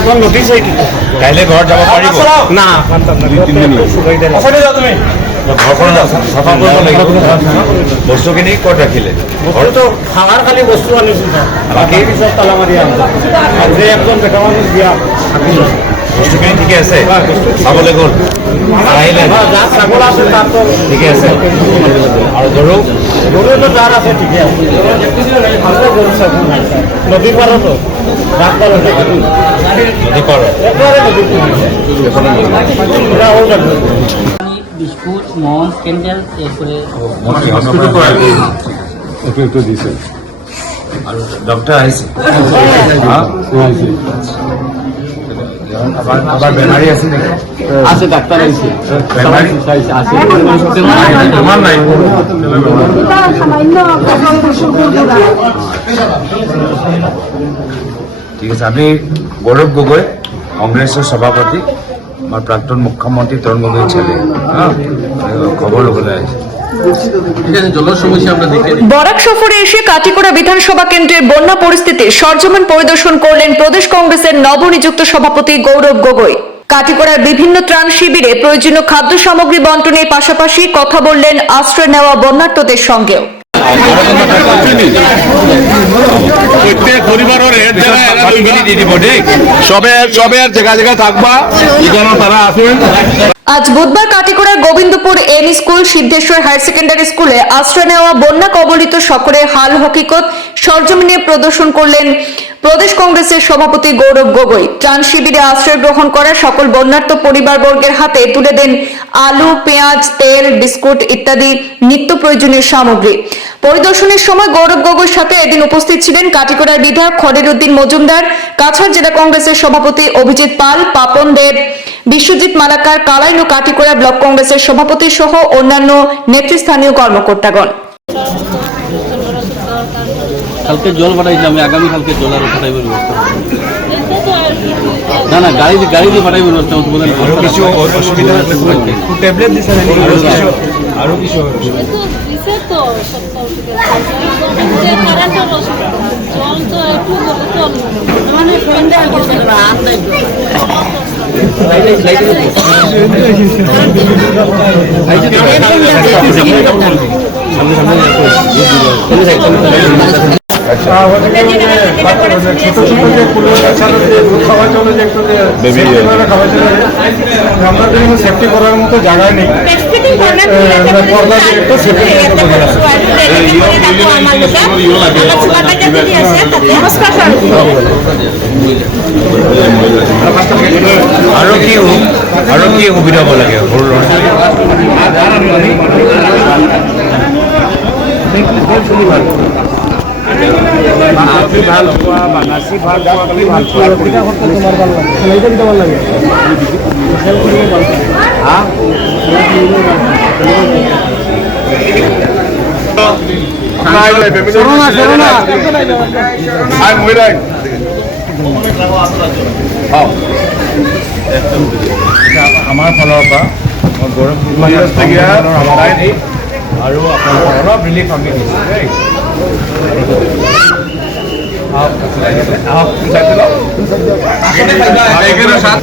এখন নটিছ আহি কাইলৈ ঘৰত যাব পাৰিব না ঘৰখন চাফা কৰিব লাগিব বস্তুখিনি ক'ত ৰাখিলে ঘৰতো খাৱাৰ খালি? বস্তু আনিছোঁ বাকী পিছত তালা মাৰি আনিছোঁ যে একজন বেটা মানুহ দিয়া থাকিল বস্তুখিনি ঠিকে আছে? চাবলৈ গ'ল। আহিলে ছাগল আছে তাতো ঠিকে আছে। আৰু গৰু গৰুটো যাৰ আছে ঠিকে আছে। গৰু ছাগল নাই নদী পাৰতে নদী পাৰত। একবাৰে নদী পুৰা হ'ল যাব বিস্কুট মন ক্যান্ডেল এরপরে একটু একটু দিছে। আৰু ডক্টৰ আহিছে। হা? আবার আবার বেমাৰী আছে নেকি? আছে ডাক্তার নাই ঠিক আছে আমি গৌরব গগৈ কংগ্রেসের সভাপতি আমার প্রাক্তন মুখ্যমন্ত্রী তরুণ গগৈর ছেলে। হ্যাঁ? আছে বরাক সফরে এসে কাটিকোড়া বিধানসভা কেন্দ্রের বন্যা পরিস্থিতির সরজমিন পরিদর্শন করলেন প্রদেশ কংগ্রেসের নবনিযুক্ত সভাপতি গৌরব গগৈ। কাটিকোড়ার বিভিন্ন ত্রাণ শিবিরে প্রয়োজনীয় খাদ্য সামগ্রী বন্টনের পাশাপাশি কথা বললেন আশ্রয় নেওয়া বন্যার্তদের সঙ্গেও। জায়গায় সবে সবে জায়গা জায়গা থাকবা। তারা আসুন। আজ বুধবার কাটিকোড়ার Gobindapur N school, Siddheshwar higher secondary স্কুলে আশ্রয় নেওয়া বন্যা কবলিত সকলের হাল হকিকত সরজমিনে প্রদর্শন করলেন প্রদেশ কংগ্রেসের সভাপতি গৌরব গগৈ। ত্রাণ শিবিরে আশ্রয় গ্রহণ করা সকল বন্যার্ত পরিবারবর্গের হাতে তুলে দেন আলু, পেঁয়াজ, তেল, বিস্কুট ইত্যাদি নিত্য প্রয়োজনীয় সামগ্রী। পরিদর্শনের সময় গৌরব গগৈর সাথে এদিন উপস্থিত ছিলেন কাটিকোড়ার বিধায়ক খলিল উদ্দিন মজুমদার, কাছাড় জেলা কংগ্রেসের সভাপতি অভিজিৎ পাল, পাপন দেব বিশ্বজিৎ মালাকার কালাইন ও কাটিকোড়া ব্লক কংগ্রেসের সভাপতি সহ অন্যান্য নেতৃস্থানীয় কর্মকর্তাগণ। কালকে জল পাঠাইছি আমি আগামী কালকে জল আরও পাঠাইবার ব্যবস্থা না না গাড়ি দিয়ে গাড়ি দিয়ে পাঠাইবার ব্যবস্থা বলেন কিছু অসুবিধা দিছে আৰু কিছু কিছু অসুবিধা জল তো একটু জল মানে ছোট ছোট যে কুলোর ছাড়া যে খাবার চলে যে একটু safety করে আমরা সেফটি করার মতো জায়গায় নেই। আৰু কি আৰু কি সুবিধা হ'ব লাগে সৰু ল'ৰা ছোৱালী ভালো পোৱা বানাচি ভালো পোৱা ভালো পোৱা? তোমাৰ ভালো লাগে ভালো খেল ভালো আই মহিলাই আমাৰ ফালৰ পৰা গৌৰৱ আৰু আপোনালোকৰ অলপ ৰিলিফ আমি দিছোঁ দেই। চাইছে সাত।